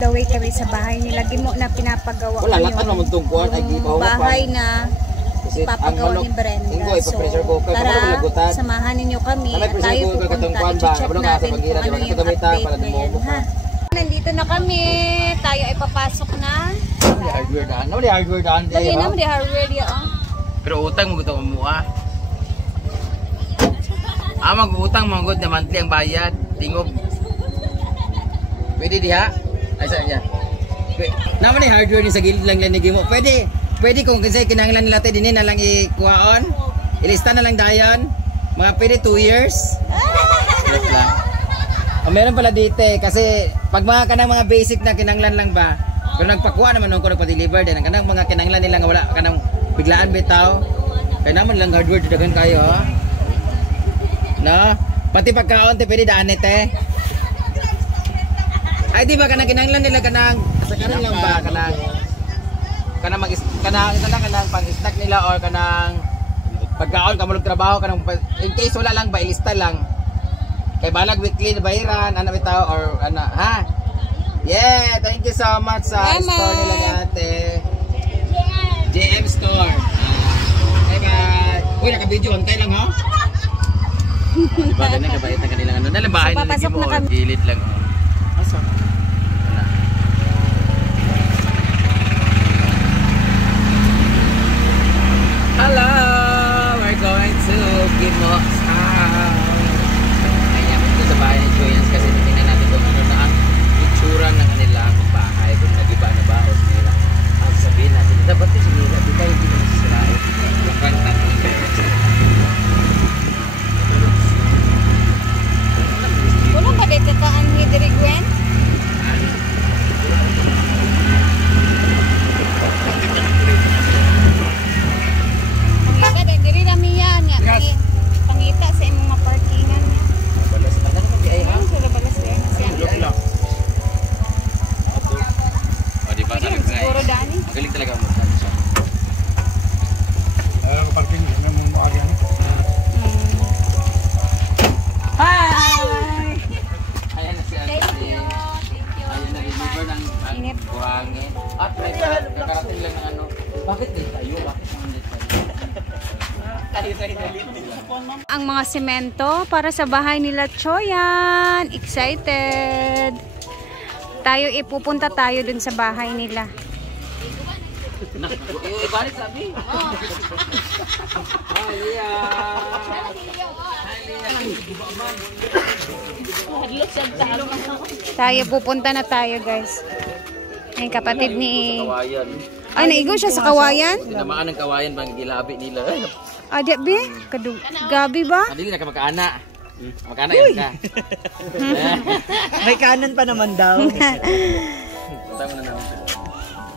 Daway kami sa bahay nila. Gimo na pinapagawa wala latan naman tong kuan ay bahay na papagawa ni Brenda. So, tara, samahan ninyo kami at tayo pupunta. I-check natin kung ano yung update ngayon, ha? Nandito na kami. Tayo ay papasok na. Hardware daan. Ano di hardware daan? Dali na, di hardware di, oh. Pero utang mo gusto mo, ah. Mag-utang mga good na monthly ang bayad. Tingob. Pwede diha? Ay, saan yan? Naman yung hardware din sa gilid lang lanigin mo. Pwede kung kasi kinanglan nila tayo din na lang ikuhaon. Ilista na lang dayon. Mga pwede 2 years. Yes lang. Meron pala dito kasi pag mga kanang mga basic na kinanglan lang ba. Pero nagpakuha naman nung ko nagpa-deliver din. Ang kanang mga kinanglan nila nga wala kanang biglaan bitaw. Kaya naman lang hardware dagan kayo. No? Pati pagkaon te pwede daan ite. Ay di ba kanang kinanglan nila kanang sa karon lang ba kanang pang-snack nila or kanang pagkaon kamulog trabaho kanang in case wala lang ba ilista lang. Kay balag weekly na bayaran ana bitaw or ana ha. Yeah, thank you so much sa store nila ni Ate. JM Store. Bye-bye. Uy, naka-video on tayo lang ha. Diba ganun kabait na kanilang ano. Nalang bahay na lagi mo. Gilid lang oh. Hello! We're going to Gimos House. Ayan, ito sa bahay ni Joyans kasi tingnan natin kung ano na ang itsura ng kanilang bahay. Kung nag-iba na ba o sinira. Ang sabihin natin, dapat ito sinira. Di tayo hindi naman sisirain. Mukhang tatong beses. Wala ba dito ka ang Hidri Gwen? Pangita sa imong mga parkingan niya. Balas na naman di ay ha? Sila balas din. Look lang. O diba sabi ko nga siguro Dani. magaling talaga ang mukha siya. Ayaw ko parking na mong maaga. Hi! Ayan na si Ate. Thank you. Ayan na deliver ng buhangin. At kakarating lang ng ano. Bakit din tayo? Bakit naman din tayo? Ang mga semento para sa bahay nila Choyan. Excited. Ipupunta tayo dun sa bahay nila. Ibalik sabi. Pupunta na tayo guys. Ay kapatid ni... Kawayan. Ay, naigo siya sa kawayan? Tinamaan ng kawayan bang gilabi nila. Adi be? Gabi ba? Dili na ka magkaana. Magkaana yan ka. May kanan pa naman daw. Punta mo na naman.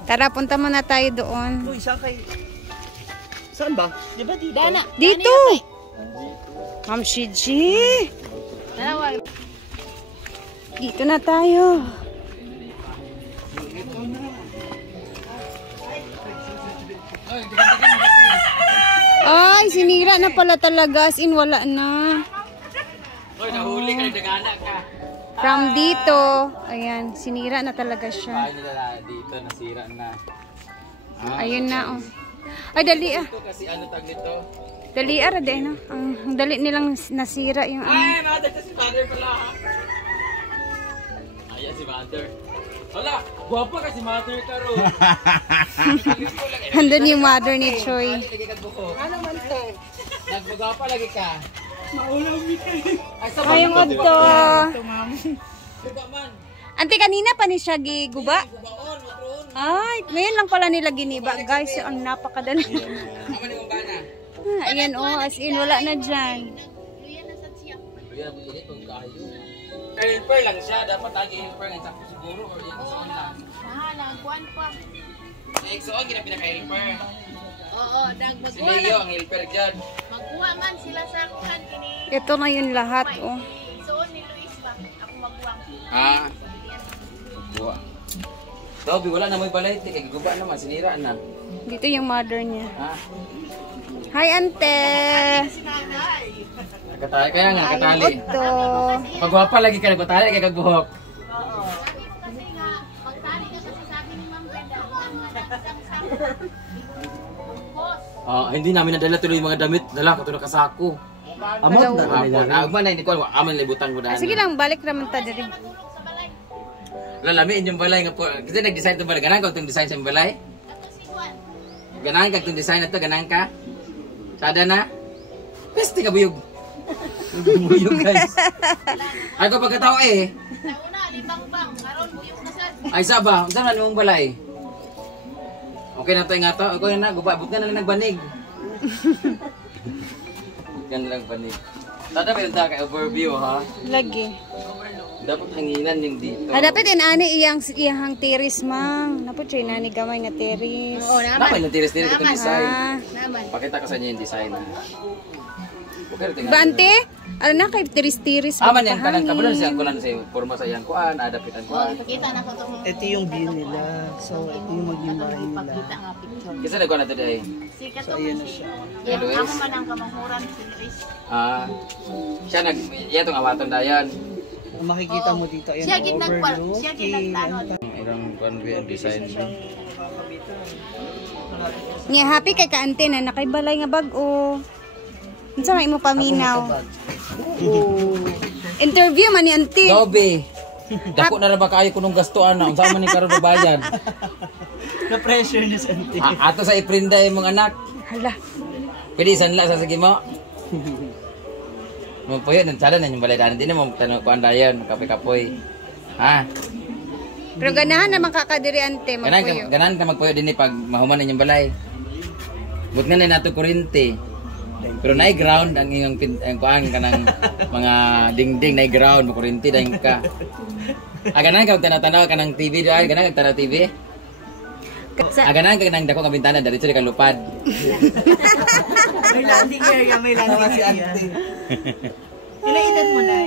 Tara, punta muna tayo doon. Uy, saan ba? Di ba dito? Dito! Ma'am Shiji! Dito na tayo. Ay, sinira na pala talaga. As in, wala na. Hoy, nahuli ka, nagdagana ka. From dito, ayan, sinira na talaga siya. Bahay nila dito, nasira na. Ayun na, oh. Ay, dali ah. Ito kasi ano tag dito? Dali ah, rade, no? Ang dali nilang nasira yung ano. Ay, mother, si mother pala. Ayan si mother. Wala, guwapa ka si mother ka ro. Handun yung mother ni Choi. Ano man te? Nagmagwapa lagi ka. Ay, yung odto. Ante, kanina pa ni siya giguba. Ay, ngayon lang pala nila giniba. Guys, ang napakadali. Ayan, oh, as in, wala na dyan. Helper lang siya, dapat lagi helper ng sakto siguro or yan sa lang. Kuan pa. Exoon gina pinaka-helper. Oo, Si Leo ang helper dyan. magkuha man sila sa kuhan kini. Ito na yung lahat, oh. Suon ni Luis ba? Ako magkuha. Ah. Buwa. Dobi, wala na mo balay, kay guba naman sinira na. Dito yung mother niya. Ha? Hi, ante. Nakatali kaya nga nakatali. Ay, odto. Pagwapa lagi ka nagpatali kay kagbuhok. Kasi nga, pag Kasi sabi ni Ma'am Brenda, Hindi namin nadala tuloy yung mga damit. Dala ko ito nakasako. Amot na kanila. Agman na, hindi ko aman libutan mo daan. Sige lang, balik naman ta diri. Lalamiin yung balay nga po. Kasi nag-design itong balay. Ganaan ka itong design sa balay? Ganaan ka itong design na ito? Ganaan ka? Sada na? Peste ka buyog. Buyog guys. Ay ko pagkatao eh. Nauna, libang-bang. Karon, buyok na sad. Ay saba, saan na yung balay? Okay na to nga to. Okay na, gubabot ka na lang nagbanig. Gan lang banig. Tada ba yung kay overview ha? Lagi. Dapat hanginan yung dito. Dapat din ani iyang teres mang. Napod siya nani gamay nga teres. Oo, Dapat yung tiris din itong design. Naman. Pakita ko sa inyo yung design. Okay, tingnan. Bante, ano na kay teres-teres. Aman yan kanang kabulan siya kunan sa forma sa iyang kuan, adapitan Oo, kuan. ipakita na ko itong Ito yung view nila. So, ito yung maging bahay nila. ipakita nga picture. Kasi nagkuan na today. Sikat So, to ayan na kasi. siya. Kay Luis? Ako man ang kamanghuran si Luis. Siya iya tong awaton dayon. Ang makikita mo dito, ayan, Siya gid nagpa- overlooking. siya gid nagtanod. Irang kuan ang design. Nga happy kay kaante na nakaibalay nga bag-o. Unsa may mo paminaw? Interview man ni auntie. Dobe. Dako na ra ba kaayo kunong gastuan na unsa man ni karon bayan? Na-pressure ni Santi. Ato sa iprinda yung mga anak. Hala. Pwede sanla sa sige mo. Mo po yun, sada na yung balaydaan. Hindi na mo tanong kuan dayon, kapoy-kapoy. Ha? Pero ganahan naman kakadiri ante magpuyo. Ganan ka magpuyo din pag mahuman na yung balay. But nga na nato kurente. Pero na ground ang iyong ang kuan kanang mga dingding na ground mo kurente dayon ka. Ganan ka tanaw-tanaw ka ng TV ay ganan ka tanaw TV. Ganan ka nang dako nga bintana dito ka lupad. May landing area, may landing area. Ilang edad mo na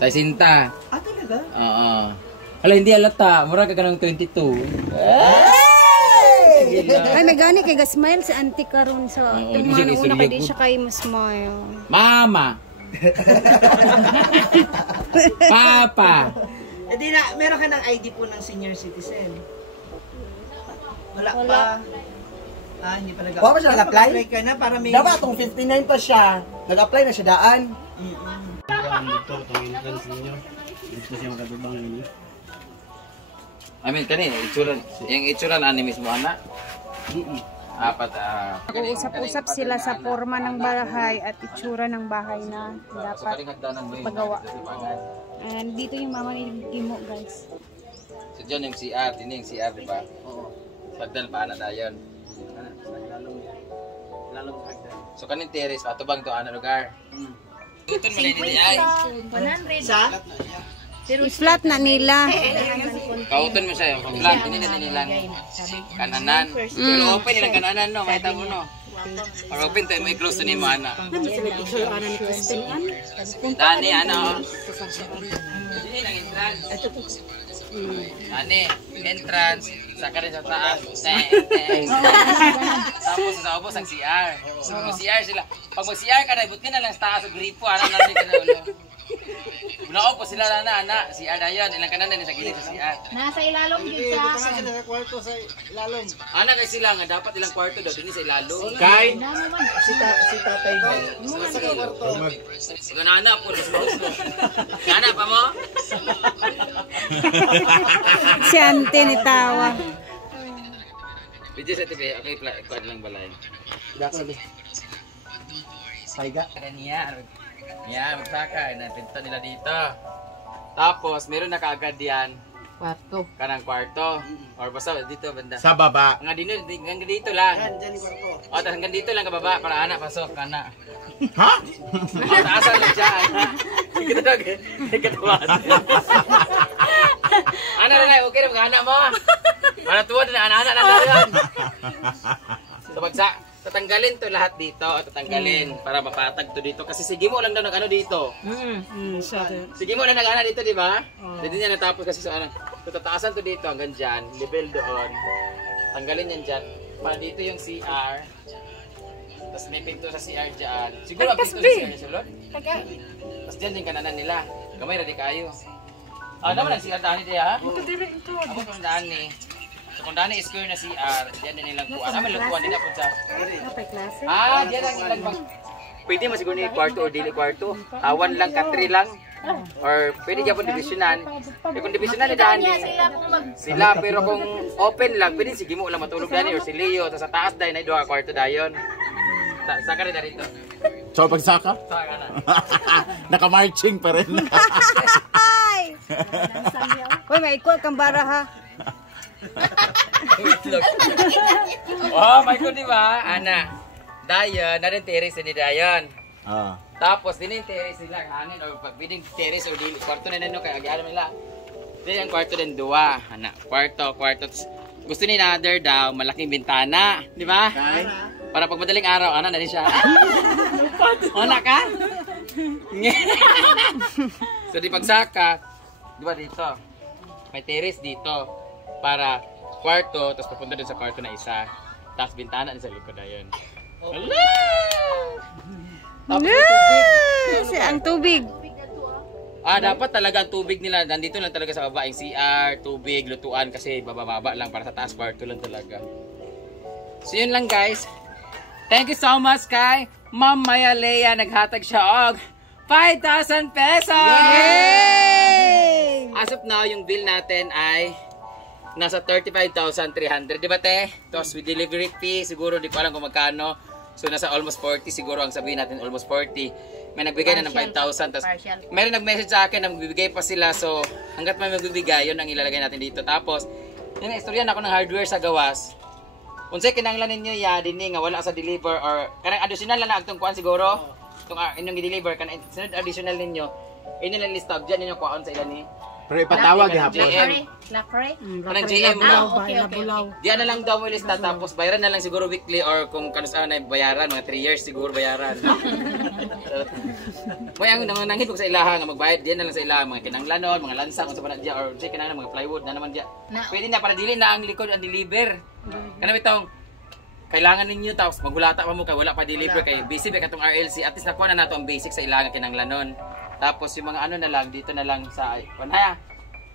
Sa Sinta. Ah, talaga? Oo. Hala hindi halata, mura ka kanang 22. Ay may gani kay gasmile sa auntie karon sa Oo, itong di siya mga una kay di isurya siya kay smile. Mama. Papa. Eh di na, meron ka ng ID po ng senior citizen. Wala pa. Ah, hindi pa nag-apply. Wala pa siya nag-apply? Apply ka na para may... Dapat itong 59 pa siya. Nag-apply na siya daan. I mean kani itsura, yung itsura na ni mismo anak. Apat Nag-uusap-usap sila sa forma ng bahay at itsura ng bahay na dapat pagawa. And dito yung mama ni Gimo guys. So dyan yung CR, ini yung CR di ba? Oo. Sagdan pa na dayon. So kanin terrace atubang to ana lugar. Ito man ni ay. 100. Sa? I-flat na nila. Kauton mo siya yung flat ini na nilang kananan. Pero open nilang kananan no, makita mo no. Or open tayo mo i-close to ni mo ana. Dani ano. Dini lang entrance. Ani entrance saka rin sa taas. Tapos sa ubos ang CR. CR sila. Pag mag-CR ka na, ibut ka na lang sa taas o gripo. Ano na rin ka na ulo. Bunao po sila na CR na yun. Ilang kanan na sa gilid sa CR. Nasa ilalong gid siya. Ana kay sila nga dapat ilang kwarto daw dinhi sa ilalong. Kay Si tatay ba? Ganana po mas mahuslo. Gana pa mo? Si ante ni tawa. Video sa TV, okay, kuad lang balay. Dako na. Paiga. Kaniya, magsaka, napinta nila dito. Tapos, meron na kaagad yan. Kwarto. Kanang kwarto. Or basta dito, banda. Sa baba. Hanggang dito lang. Diyan yung kwarto. O, tapos hanggang dito lang kababa para anak pasok, kana. Ha? O, taasan lang siya. Hindi ka tawag, hindi ka tawag. Ano na, okay na mga anak mo. Para tuwa na anak-anak na dayan. So, tatanggalin to lahat dito at tatanggalin para mapatag to dito kasi sige mo lang daw nag-ano dito. Sige mo lang nag-ano dito, di ba? Hindi niya natapos kasi sa ano. So, tataasan to dito hanggang dyan, level doon. Tanggalin yan dyan. Para dito yung CR. Tapos may pinto sa CR dyan. Siguro ang pinto sa CR niya sulod. Tapos dyan yung kananan nila. Kamay ready kayo. Ah, naman ang CR dani diya ha? Ito dire ito. Amo kung dani. So kung dani square na CR, diyan na nilang kuan. Amo lukuan nila pud sa. Kapay klase. Ah, diyan ang ilang bang. Pwede mo siguro ni kwarto o dili kwarto. Awan lang, katri lang. Or pwede dyan pong divisionan. Kung divisionan ni Dani, sila, pero kung open lang, pwede sige mo lang matulog Dani or si Leo. Tapos sa taas dahil na doon, kwarto dayon. Saka rin na rito. So, pagsaka? Saka na. Naka-marching pa rin. Ay! Hoy, may ikot kang bara ha. Oh, may ko di ba? Ana, dayon, na rin terrace ni dayon. Ah. Tapos din yung terrace nila, hangin or pwedeng terrace or dili. Kwarto na nino kaya agialam nila. Then ang kwarto din dua, ana, kwarto. Gusto ni another daw malaking bintana, di ba? Para pag madaling araw, ana na rin siya. Ona ka? So di pagsaka, di ba dito? May terrace dito para kwarto, tapos papunta din sa kwarto na isa. Tapos bintana din sa likod ayon. Hello! Ang tubig. Ah, dapat talaga ang tubig nila. Nandito lang talaga sa baba. Yung CR, tubig, lutuan. Kasi bababa lang para sa taas kwarto lang talaga. So yun lang guys. Thank you so much kay Ma'am Maya Lea. Naghatag siya og 5,000 pesos! Yay! As of now, yung bill natin ay nasa 35,300. Di ba te? Tapos with delivery fee, siguro di ko alam kung magkano. So nasa almost 40 siguro ang sabihin natin almost 40. May nagbigay na ng 5,000 tapos meron nag-message sa akin na magbibigay pa sila so hangga't may magbibigay yun ang ilalagay natin dito. Tapos yun ang istorya na ako ng hardware sa gawas. Unsay kinahanglan ninyo ya dinhi nga wala sa deliver or kanang additional na agtong kuan siguro. Itong inyong i-deliver kanang additional ninyo. Inyo lang list up diyan ninyo kuan sa ilan ni. Pero ipatawag gihapon. Lakre? Parang GM mo. Okay. Diyan na lang daw mo lista tapos bayaran na lang siguro weekly or kung kanusaan na bayaran mga 3 years siguro bayaran. Mo ang nanghit ko sa ilaha nga magbayad diyan na lang sa ilaha mga kinanglanon, mga lansa kung sa panadya or say kinahanglan mga plywood na naman diya. Pwede na para dili na ang likod ang deliver. Kana bitong kailangan ninyo tapos maghulata pa mo kay wala pa deliver kay busy ba katong RLC at least nakuha na nato ang basic sa ilaha nga kinanglanon. Tapos yung mga ano na lang dito na lang sa panhaya.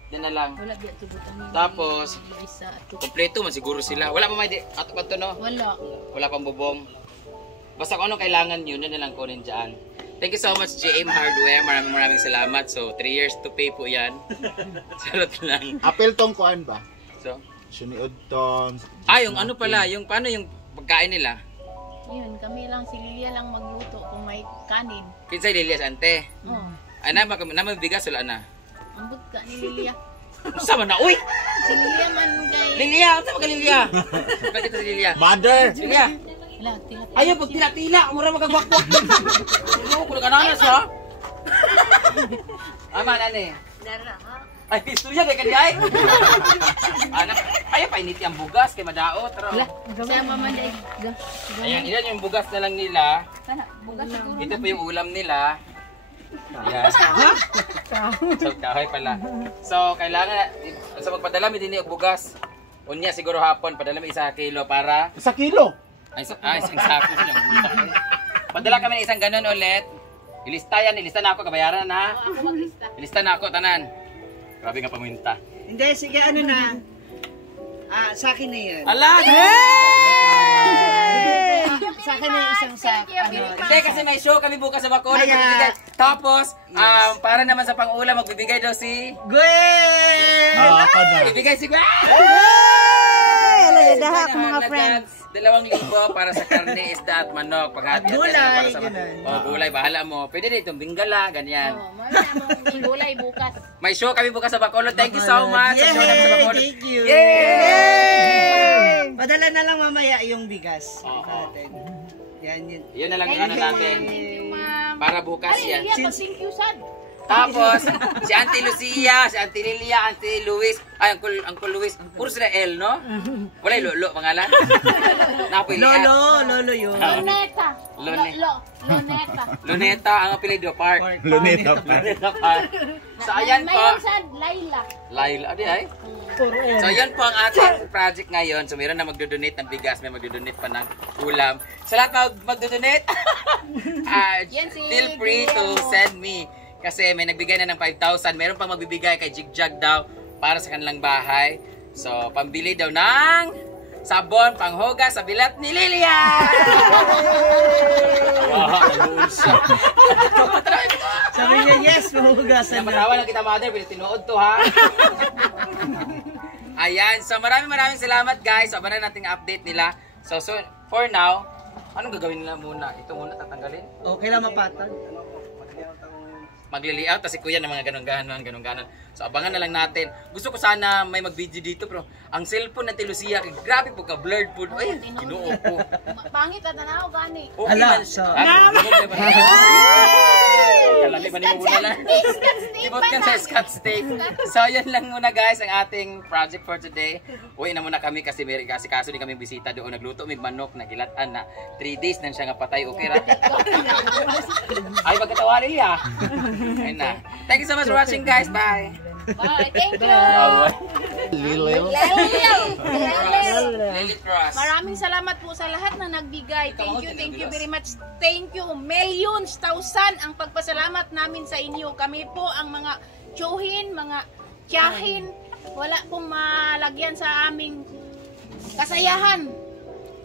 Diyan na lang. Wala biya tubutan niya. Tapos kompleto man siguro sila. Wala pa may ato pa to no? Wala. Wala pang bubong. Basta kung anong kailangan yun, yun na lang kunin dyan. Thank you so much JM Hardware. Maraming salamat. So 3 years to pay po yan. Charot lang. Apel tong kuan ba? So, Suniod tong. yung ano pala, yung paano yung pagkain nila? Yun, kami lang, si Lilia lang magluto kung may kanin. Kinsay Lilias ante. Oh. Ay naman bigas wala na. Ambot ka ni Lilia. Sama na, uy! Si Lilia man kay... Lilia! Ano ka Lilia? Bakit si Lilia? Mother! Lilia! Wala, tila. Ayaw, pag tila-tila, mura magagwakwak. Ano, kung nag-ananas ha? Ama, nani? Dara, ha? Ay, istorya kay kaniyay. Anak, ayaw painit yung bugas kay madao. Wala, siya mama day. Ayan, ilan yung bugas na lang nila. Sana, bugas siguro. Ito po yung ulam nila. Ayan. So, kahoy pala. So, kailangan, sa magpadala, may din yung bugas. Unya, siguro hapon, padala mo 1 kilo para... 1 kilo? Isang sako siya. Padala kami ng isang ganun ulit. Ilista na ako, kabayaran na. Ako maglista. Ilista na ako, tanan. Grabe nga paminta. Hindi, sige ano na. Sa akin na yan. Ala! Sa akin na yung isang sack. Hindi, kasi may show kami bukas sa Bacolod. Kaya- Magbibigay. Tapos, para naman sa pang-ulam, magbibigay daw si... Gwen! Ako na. Magbibigay si Gwen! Daha ako mga friends. 2,000 para sa karne, isda at manok. Paghati Gulay, para sa ganun. gulay, bahala mo. Pwede rin itong bingala, ganyan. Oh, mala mo gulay bukas. May show kami bukas sa Bacolod. Thank you so much. Sa show namin sa Yay! Bacolod. Thank you! Yay! Padala na lang mamaya yung bigas. Oo. Natin. Yan yun. Yun na lang yung ano natin. Ma'am. Para bukas Ay, yan. Lilia, thank you, sad. Tapos, si Auntie Lucia, si Auntie Lilia, Auntie Luis, Uncle Luis, puro sila L, no? Wala yung Lolo, pangalan? Nakapoy liat. Lolo yun. Luneta. Luneta. Luneta. Luneta, ang apelido, Park. Luneta pa. Luneta Park. So, ayan po. Mayroon sad, Laila. Laila, adi ay. So, ayan po ang ating project ngayon. So, mayroon na magdodonate ng bigas, may magdodonate pa ng ulam. Sa lahat na magdodonate, Yan si feel free to Guillermo. send me Kasi may nagbigay na ng 5,000. Meron pang magbibigay kay Jigjag daw para sa kanilang bahay. So, pambili daw ng sabon, panghugas sa bilat ni Lilia! Sabi niya, yes, mahugasan na. Matawa lang kita, mother, pero tinuod to, ha? Ayan, so maraming salamat, guys. So, abangan natin ang update nila. So, for now, anong gagawin nila muna? Ito muna tatanggalin? Okay lang mapatag. Magli-layout kasi kuya ng mga ganun-ganon. So abangan na lang natin. Gusto ko sana may mag-video dito pero ang cellphone na Lucia, grabe po ka blurred po. Ay, ginoo po. Pangit at tanaw gani. Okay Ala, man. so. Kalami ba niyo muna lang? Ibot ka sa Scotch Tape. So yun lang muna guys ang ating project for today. Uwi na muna kami kasi may kaso din kami bisita doon. Nagluto may manok na gilatan na 3 days nang siya nga patay. Okay ra? Ay, magkatawarin niya. Ayun na. Thank you so much for watching guys. Bye. Bye, thank you. Lilil. Lily Cross. Maraming salamat po sa lahat na nagbigay. Thank you very much. Thank you. Millions, thousand ang pagpasalamat namin sa inyo. Kami po ang mga tsuhin, mga tiyahin. Wala pong malagyan sa aming kasayahan.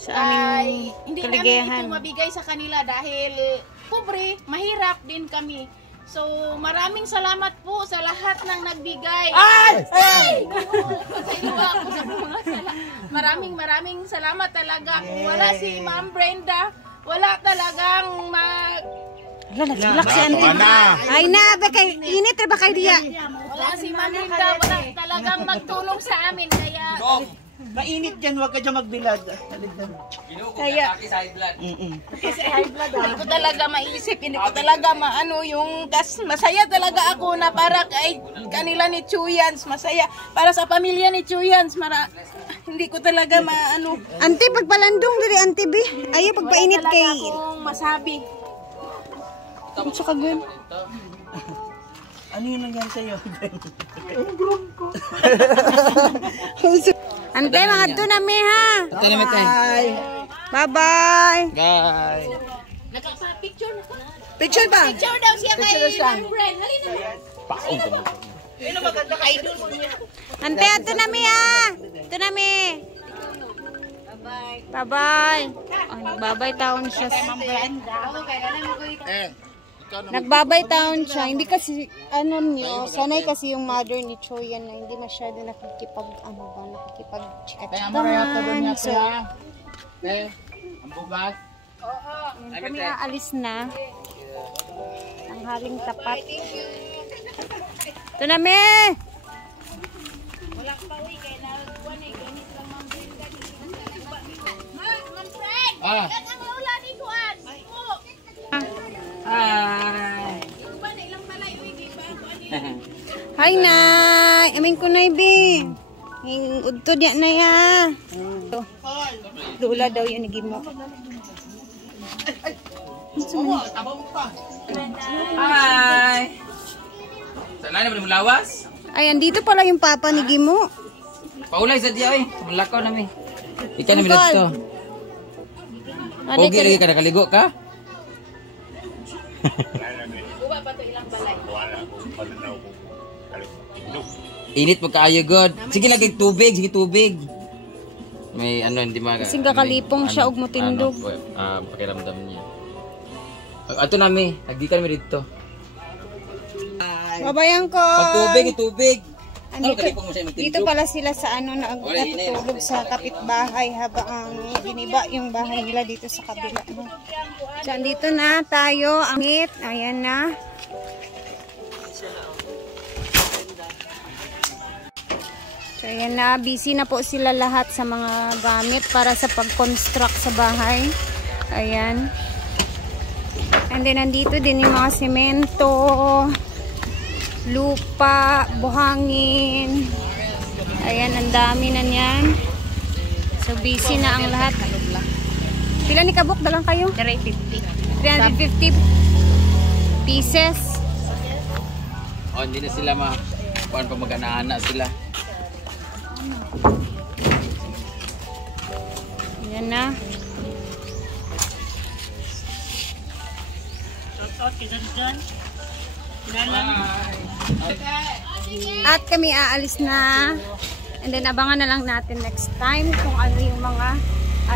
Sa aming hindi kaligayahan. namin ito mabigay sa kanila dahil pobre, mahirap din kami. So, maraming salamat po sa lahat ng nagbigay. Maraming salamat talaga. Kung wala si Ma'am Brenda, wala talagang Nagsilak si Ante. Ay na, kay init ba kay diya? wala si Ma'am Brenda, wala talagang magtulong sa amin. Kaya, Mainit yan, huwag ka dyan magbilad. Kaya high blood. hindi ko talaga maisip, hindi ko talaga maano yung masaya talaga ako na para kay kanila ni Chuyans, masaya para sa pamilya ni Chuyans, hindi ko talaga maano. Ante, pagpalandong diri Ante B. Ayaw pagpainit Wala kay. talaga akong masabi. Sa kagwin. Ano yun nangyari sa'yo? Ante, mga ito na mi ha. Ito naman tayo. Bye-bye. Guys. Nagpa-picture na ko. Picture ba? Picture daw siya kay Ma'am Brenda. Halina mo. Paong ka mo. Ano maganda ka idol mo niya? Ante, ito na mi ha. Ito na mi. Bye-bye. Oh, nagbabay taon siya. Nagbabay taon siya. Hindi kasi, ano niyo, sanay kasi yung mother ni Choyan na hindi masyado nakikipag-chika-chikahan. So, Ang bugas. kami aalis na. Ang haling tapat. Ito na, me! Wala pa uwi kay nagkuan eh ganit lang Ma'am Brenda. Ma'am Fred. Ang ulan ni kuan. Hi. Ba na ilang balay uwi gi ba ko ani. Hi, Nay! Amin ko, Nay, be. Udto niya na ya. Lula daw yun, naging mo. Hi. Saan na mo lawas? Ay, andito pala yung papa ni Gimo. Paulay sa diya eh. Malakaw namin. Ika namin dito. Pogi lagi ka nakaligo ka? Uba pa to ilang balay. Init mo kaayo god. Sige lagi tubig, sige tubig. May ano hindi maga. Kasing kakalipong siya og motindog. Pakiramdam niya. Ato nami, nagdi kami dito. Babayan ko. Pag tubig. Dito pala sila sa ano natutulog sa kapitbahay habang ang giniba yung bahay nila dito sa kabila. So, andito na tayo. Ang hit. Ayan na. So, ayan na. Busy na po sila lahat sa mga gamit para sa pag-construct sa bahay. Ayan. And then, nandito din yung mga semento, lupa, buhangin. Ayan, ang dami na niyan. So, busy na ang lahat. Pila ni kabuk? Dalang kayo? 350 pieces. Oh, hindi na sila kuan pag mag-ana sila. Ayan na. At kami aalis na. And then abangan na lang natin next time kung ano yung mga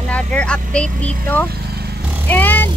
another update dito. And